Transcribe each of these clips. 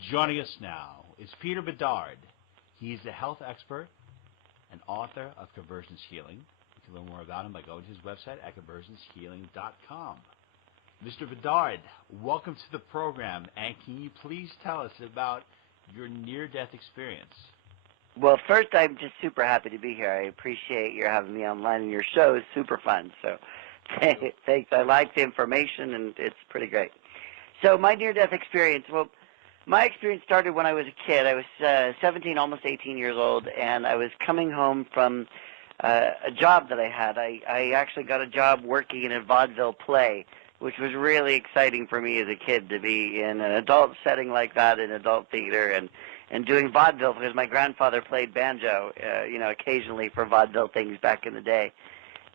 Joining us now is Peter Bedard. He's a health expert and author of Conversions Healing. You can learn more about him by going to his website at conversionshealing.com. Mr. Bedard, welcome to the program, and can you please tell us about your near-death experience? Well, first, I'm just super happy to be here. I appreciate your having me online, and your show is super fun. So thanks. I like the information, and it's pretty great. So my near-death experience, well, my experience started when I was a kid. I was 17, almost 18 years old, and I was coming home from a job that I had. I actually got a job working in a vaudeville play, which was really exciting for me as a kid to be in an adult setting like that, in adult theater, and doing vaudeville, because my grandfather played banjo, occasionally for vaudeville things back in the day.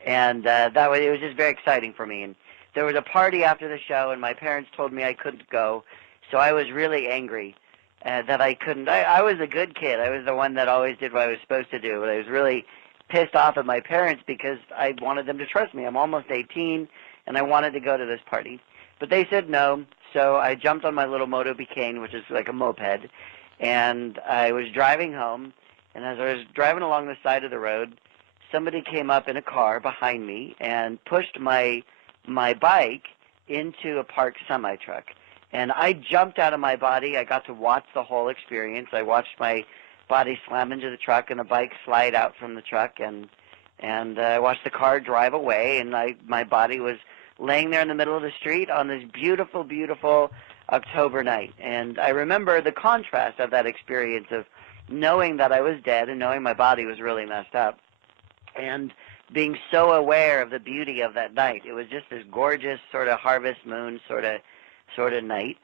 And it was just very exciting for me. And there was a party after the show, and my parents told me I couldn't go, so I was really angry that I couldn't. I was a good kid. I was the one that always did what I was supposed to do, but I was really pissed off at my parents because I wanted them to trust me. I'm almost 18, and I wanted to go to this party. But they said no, so I jumped on my little motorbike, which is like a moped, and I was driving home, and as I was driving along the side of the road, somebody came up in a car behind me and pushed my bike into a parked semi-truck. And I jumped out of my body. I got to watch the whole experience. I watched my body slam into the truck and the bike slide out from the truck, and I watched the car drive away, and my body was laying there in the middle of the street on this beautiful, beautiful October night. And I remember the contrast of that experience of knowing that I was dead and knowing my body was really messed up, and being so aware of the beauty of that night. It was just this gorgeous sort of harvest moon sort of night,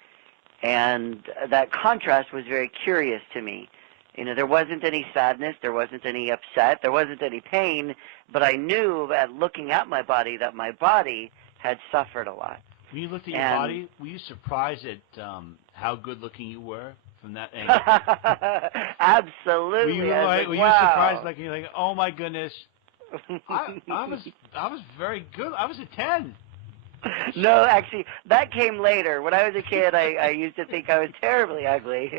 and that contrast was very curious to me. There wasn't any sadness, there wasn't any upset, there wasn't any pain, but I knew that looking at my body that my body had suffered a lot. When you looked at your body, were you surprised at how good-looking you were from that angle? Absolutely. Were you surprised, like you're like, oh my goodness, I was very good. I was a 10. No, actually, that came later. When I was a kid, I used to think I was terribly ugly.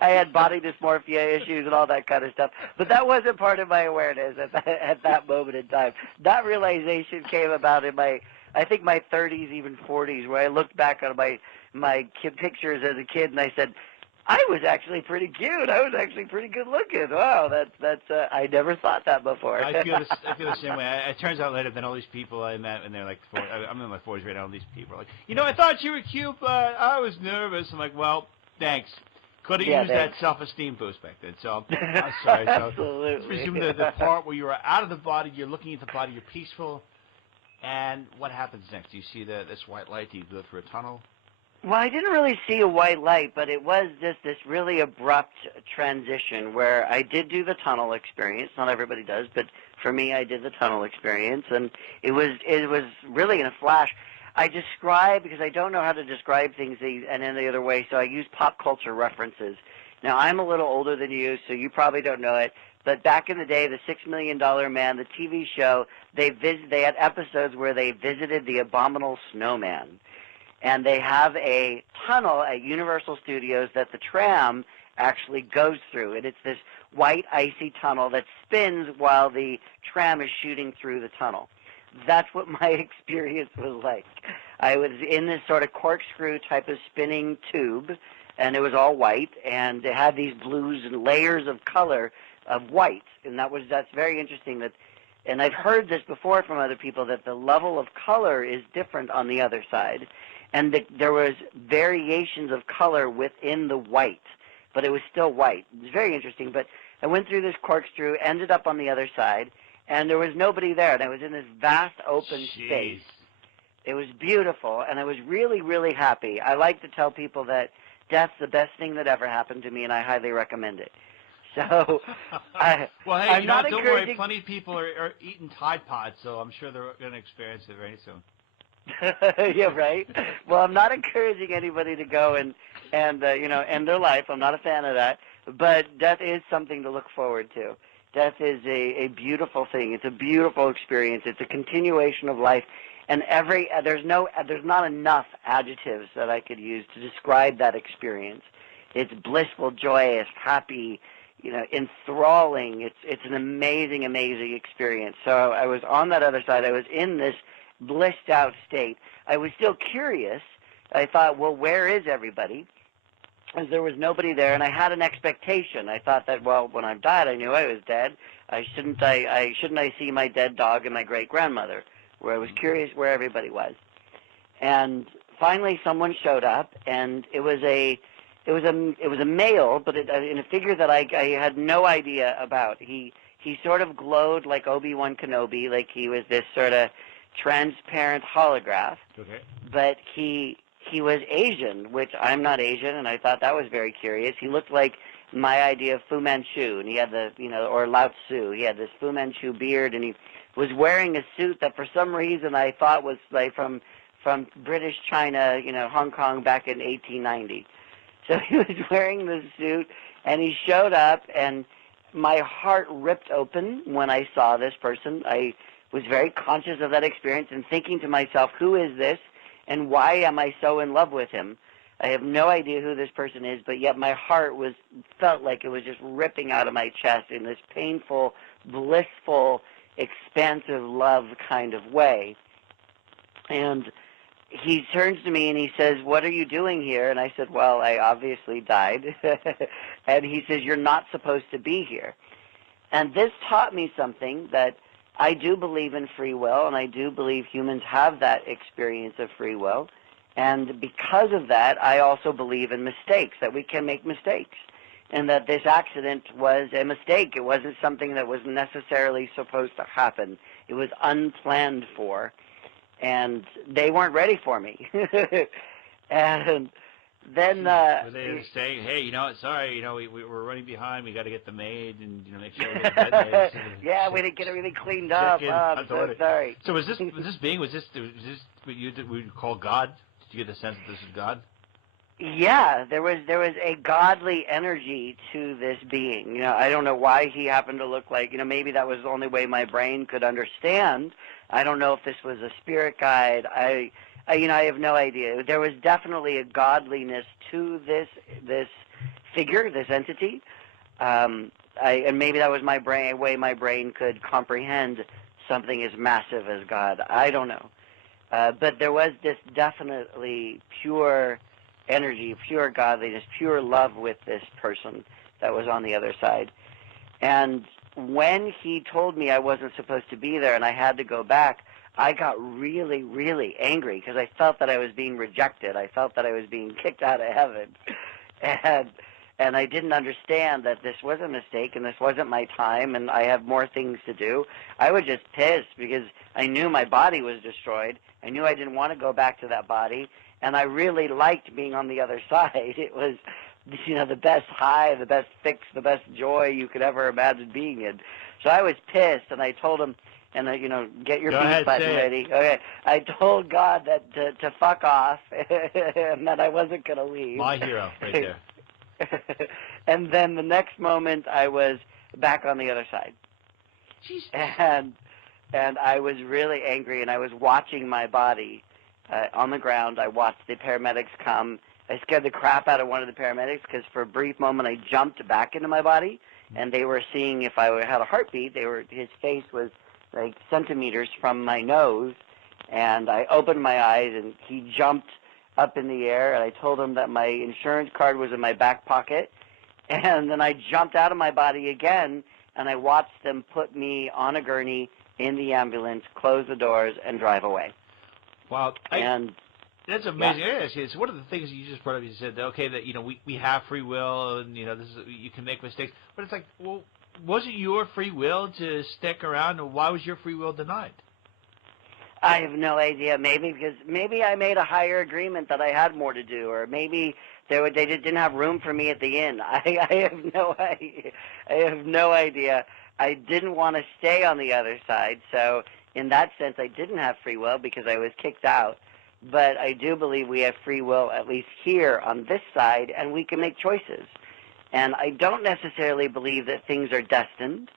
I had body dysmorphia issues and all that kind of stuff. But that wasn't part of my awareness at that moment in time. That realization came about in my 30s, even 40s, where I looked back on my kid pictures as a kid, and I said, I was actually pretty cute. I was actually pretty good looking. Wow, that's I never thought that before. I feel the same way. It turns out later that all these people I met, and they're like, I'm in my 40s right now, all these people are like, I thought you were cute, but I was nervous. I'm like, well, thanks. Could have used that self-esteem boost back then. So I'm sorry. So absolutely. Let's resume the part where you are out of the body, you're looking at the body, you're peaceful, and what happens next? Do you see this white light? Do you go through a tunnel? Well, I didn't really see a white light, but it was just this really abrupt transition where I did do the tunnel experience. Not everybody does, but for me, I did the tunnel experience, and it was really in a flash. I describe, because I don't know how to describe things in any other way, so I use pop culture references. Now, I'm a little older than you, so you probably don't know it, but back in the day, the $6 Million Man, the TV show, they had episodes where they visited the Abominable Snowman. And they have a tunnel at Universal Studios that the tram actually goes through. And it's this white, icy tunnel that spins while the tram is shooting through the tunnel. That's what my experience was like. I was in this sort of corkscrew type of spinning tube, and it was all white, and it had these blues and layers of color of white. And that's very interesting. And I've heard this before from other people, that the level of color is different on the other side. And there was variations of color within the white, but it was still white. It was very interesting. But I went through this corkscrew, ended up on the other side, and there was nobody there. And I was in this vast open space. It was beautiful, and I was really, really happy. I like to tell people that death's the best thing that ever happened to me, and I highly recommend it. So, well, hey, I'm not don't encouraging... worry. Plenty of people are eating Tide Pods, so I'm sure they're going to experience it very soon. Yeah, right. Well, I'm not encouraging anybody to go and end their life. I'm not a fan of that. But death is something to look forward to. Death is a beautiful thing. It's a beautiful experience. It's a continuation of life. And there's not enough adjectives that I could use to describe that experience. It's blissful, joyous, happy, enthralling. It's an amazing, amazing experience. So I was on that other side. I was in this blissed out state. I was still curious. I thought, well, where is everybody? As there was nobody there, and I had an expectation. I thought that, well, when I died, I knew I was dead. Shouldn't I see my dead dog and my great grandmother? Where I was curious where everybody was. And finally, someone showed up, and it was a male, but in a figure that I had no idea about. He sort of glowed like Obi-Wan Kenobi, like he was this sort of transparent holograph. Okay. But he was Asian, which I'm not Asian, and I thought that was very curious. He looked like my idea of Fu Manchu, and he had or Lao Tzu. He had this Fu Manchu beard, and he was wearing a suit that for some reason I thought was like from British China, Hong Kong back in 1890. So he was wearing this suit, and he showed up, and my heart ripped open when I saw this person. I was very conscious of that experience and thinking to myself, who is this, and why am I so in love with him? I have no idea who this person is, but yet my heart felt like it was just ripping out of my chest in this painful, blissful, expansive love kind of way. And he turns to me and he says, what are you doing here? And I said, well, I obviously died. And he says, you're not supposed to be here. And this taught me something, that I do believe in free will, and I do believe humans have that experience of free will. And because of that, I also believe in mistakes, that we can make mistakes, and that this accident was a mistake. It wasn't something that was necessarily supposed to happen. It was unplanned for, and they weren't ready for me. And then were they saying, hey, sorry, we're running behind, we got to get the maid and make sure we get the bed maids. Yeah, we didn't get everything cleaned up. Oh, I'm so sorry. So was this what you would call God? Did you get the sense that this is God? Yeah, there was a godly energy to this being. I don't know why he happened to look like, maybe that was the only way my brain could understand. I don't know if this was a spirit guide. I have no idea. There was definitely a godliness to this figure, this entity. And maybe that was way my brain could comprehend something as massive as God. I don't know. But there was this definitely pure energy, pure godliness, pure love with this person that was on the other side. And when he told me I wasn't supposed to be there and I had to go back, I got really, really angry because I felt that I was being rejected. I felt that I was being kicked out of heaven. And I didn't understand that this was a mistake and this wasn't my time and I have more things to do. I was just pissed because I knew my body was destroyed. I knew I didn't want to go back to that body. And I really liked being on the other side. It was, the best high, the best fix, the best joy you could ever imagine being in. So I was pissed, and I told him, and get your beat button ready. Okay, I told God that to fuck off, and that I wasn't going to leave. My hero, right there. And then the next moment, I was back on the other side. Jesus. And I was really angry, and I was watching my body on the ground. I watched the paramedics come. I scared the crap out of one of the paramedics because for a brief moment I jumped back into my body, and they were seeing if I had a heartbeat. His face was like centimeters from my nose, and I opened my eyes, and he jumped up in the air, and I told him that my insurance card was in my back pocket, and then I jumped out of my body again, and I watched them put me on a gurney in the ambulance, close the doors, and drive away. Wow. That's amazing. Yeah. It's one of the things you just brought up. You said, okay, that we have free will, and this is, you can make mistakes. But it's like, well, was it your free will to stick around, or why was your free will denied? I have no idea. Maybe I made a higher agreement that I had more to do, or maybe they just didn't have room for me at the inn. I have no idea. I have no idea. I didn't want to stay on the other side, so in that sense, I didn't have free will because I was kicked out. But I do believe we have free will, at least here on this side, and we can make choices. And I don't necessarily believe that things are destined.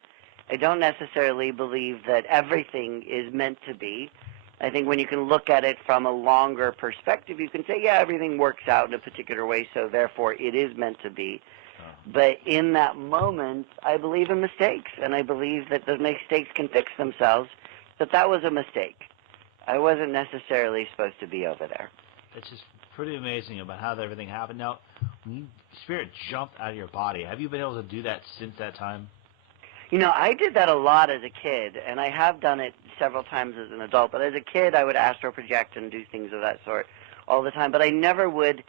I don't necessarily believe that everything is meant to be. I think when you can look at it from a longer perspective, you can say, yeah, everything works out in a particular way, so therefore it is meant to be. But in that moment, I believe in mistakes, and I believe that the mistakes can fix themselves, but that was a mistake. I wasn't necessarily supposed to be over there. It's just pretty amazing about how everything happened. Now, when spirit jumped out of your body, have you been able to do that since that time? You know, I did that a lot as a kid, and I have done it several times as an adult. But as a kid, I would astral project and do things of that sort all the time. But I never would.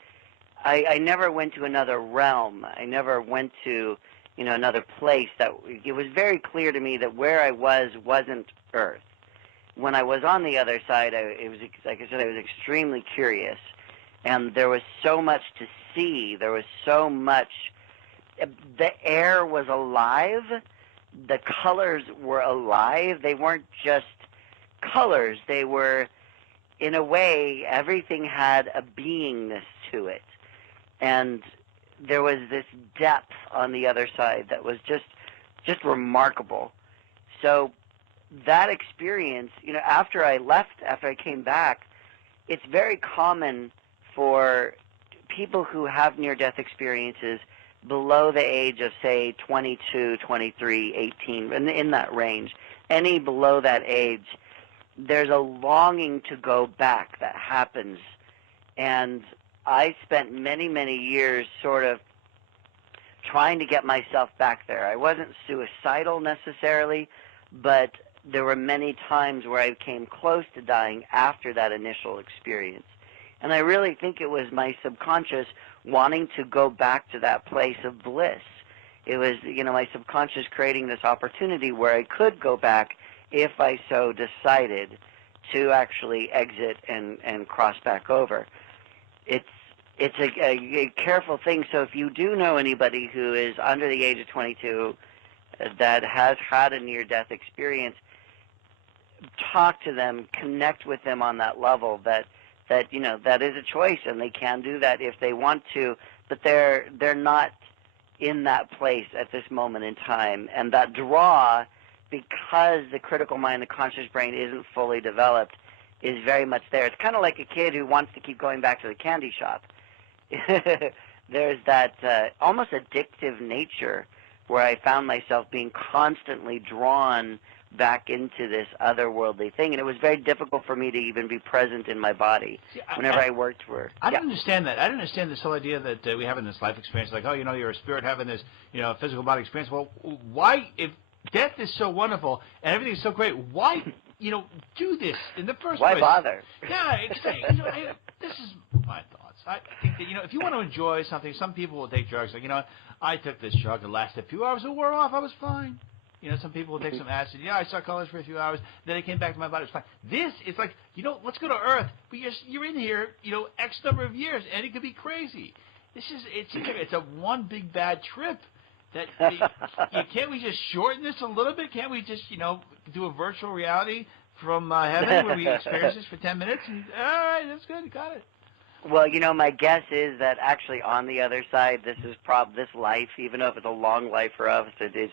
I never went to another realm. I never went to, another place. It was very clear to me that where I wasn't Earth. When I was on the other side, it was, like I said, I was extremely curious, and there was so much to see. There was so much. The air was alive. The colors were alive. They weren't just colors. They were, in a way, everything had a beingness to it. And there was this depth on the other side that was just remarkable. So that experience, after I came back, it's very common for people who have near-death experiences below the age of, say, 22, 23, 18, in that range, any below that age, there's a longing to go back that happens. And I spent many, many years sort of trying to get myself back there. I wasn't suicidal necessarily, but there were many times where I came close to dying after that initial experience. And I really think it was my subconscious wanting to go back to that place of bliss. It was, my subconscious creating this opportunity where I could go back if I so decided to actually exit and cross back over. It's a careful thing. So if you do know anybody who is under the age of 22 that has had a near-death experience, talk to them, connect with them on that level. That is a choice, and they can do that if they want to, but they're not in that place at this moment in time. And that draw, because the critical mind, the conscious brain isn't fully developed, is very much there. It's kind of like a kid who wants to keep going back to the candy shop. There's that almost addictive nature where I found myself being constantly drawn back into this otherworldly thing, and it was very difficult for me to even be present in my body whenever I worked for. I don't understand that. I don't understand this whole idea that we have in this life experience, like, you're a spirit having this, physical body experience. Well, why, if death is so wonderful and everything is so great, why, do this in the first place? Why bother? Yeah, exactly. This is my thoughts. I think that, if you want to enjoy something, some people will take drugs. Like, I took this drug, it lasted a few hours, it wore off, I was fine. Some people will take some acid. I saw colors for a few hours. Then it came back to my body. It was fine. This is like, let's go to Earth. But you're in here, X number of years, and it could be crazy. It seems like it's a one big bad trip. Can't we just shorten this a little bit? Can't we just, do a virtual reality from heaven where we experience this for 10 minutes? And all right, that's good. Got it. Well, my guess is that actually on the other side, this life, even though if it's a long life for us, it is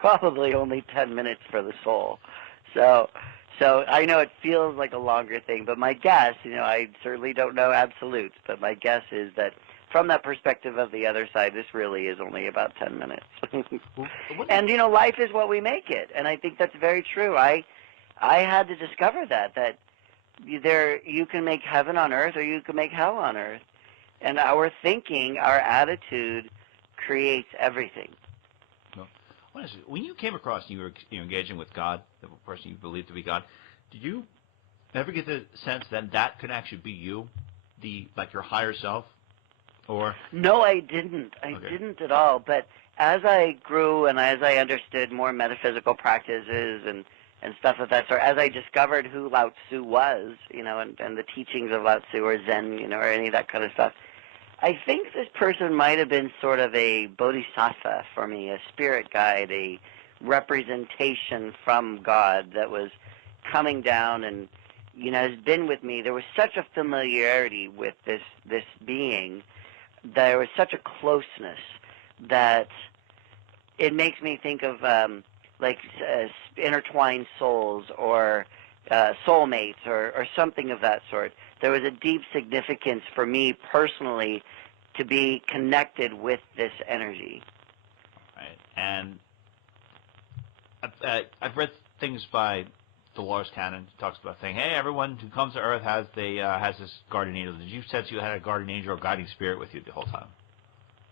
probably only 10 minutes for the soul. So I know it feels like a longer thing, but my guess, I certainly don't know absolutes, but my guess is that from that perspective of the other side, this really is only about 10 minutes. And, life is what we make it, and I think that's very true. I had to discover that you can make heaven on earth or you can make hell on earth. And our thinking, our attitude creates everything. When you came across and you were engaging with God, the person you believed to be God, did you ever get the sense that could actually be you, your higher self? Or no, I didn't. I didn't at all. But as I grew and as I understood more metaphysical practices and stuff of that sort, as I discovered who Lao Tzu was, and the teachings of Lao Tzu or Zen, or any of that kind of stuff, I think this person might have been sort of a bodhisattva for me, a spirit guide, a representation from God that was coming down and, has been with me. There was such a familiarity with this being. There was such a closeness that it makes me think of intertwined souls or soulmates or something of that sort. There was a deep significance for me personally to be connected with this energy. Right. And I've read things by Dolores Cannon. She talks about saying, hey, everyone who comes to Earth has this guardian angel. Did you sense you had a guardian angel or guiding spirit with you the whole time?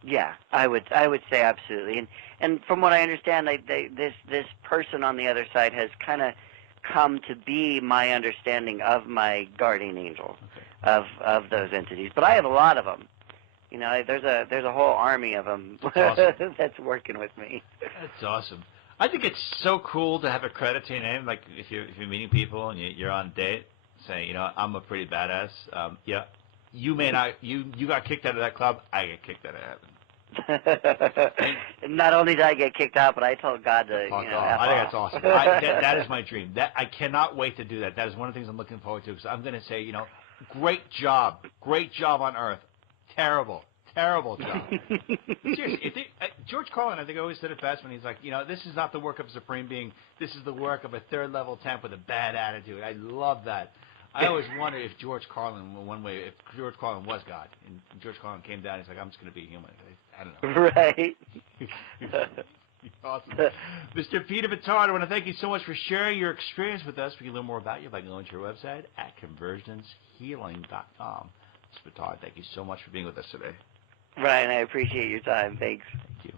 Yeah, I would say absolutely. And from what I understand, this person on the other side has kind of come to be my understanding of my guardian angel, of those entities. But I have a lot of them. You know, there's a whole army of them awesome. that's working with me. That's awesome. I think it's so cool to have a credit to your name. Like if you're meeting people and you're on a date, saying, you know, I'm a pretty badass. Yeah, you may not. You got kicked out of that club. I get kicked out of heaven. Not only did I get kicked out, but I told God to, I think that's awesome. That is my dream. I cannot wait to do that. That is one of the things I'm looking forward to. Because I'm going to say, you know, great job on Earth. Terrible job. Seriously, George Carlin, I think, always said it best when he's like, you know, this is not the work of a supreme being. This is the work of a third-level temp with a bad attitude. I love that. I always wonder if George Carlin, if George Carlin was God, and George Carlin came down, he's like, I'm just going to be human. I don't know. Right. Awesome. Mr. Peter Bedard, I want to thank you so much for sharing your experience with us. We can learn more about you by going to your website at conversionshealing.com. Mr. Bedard, thank you so much for being with us today. Ryan, I appreciate your time. Thanks. Thank you.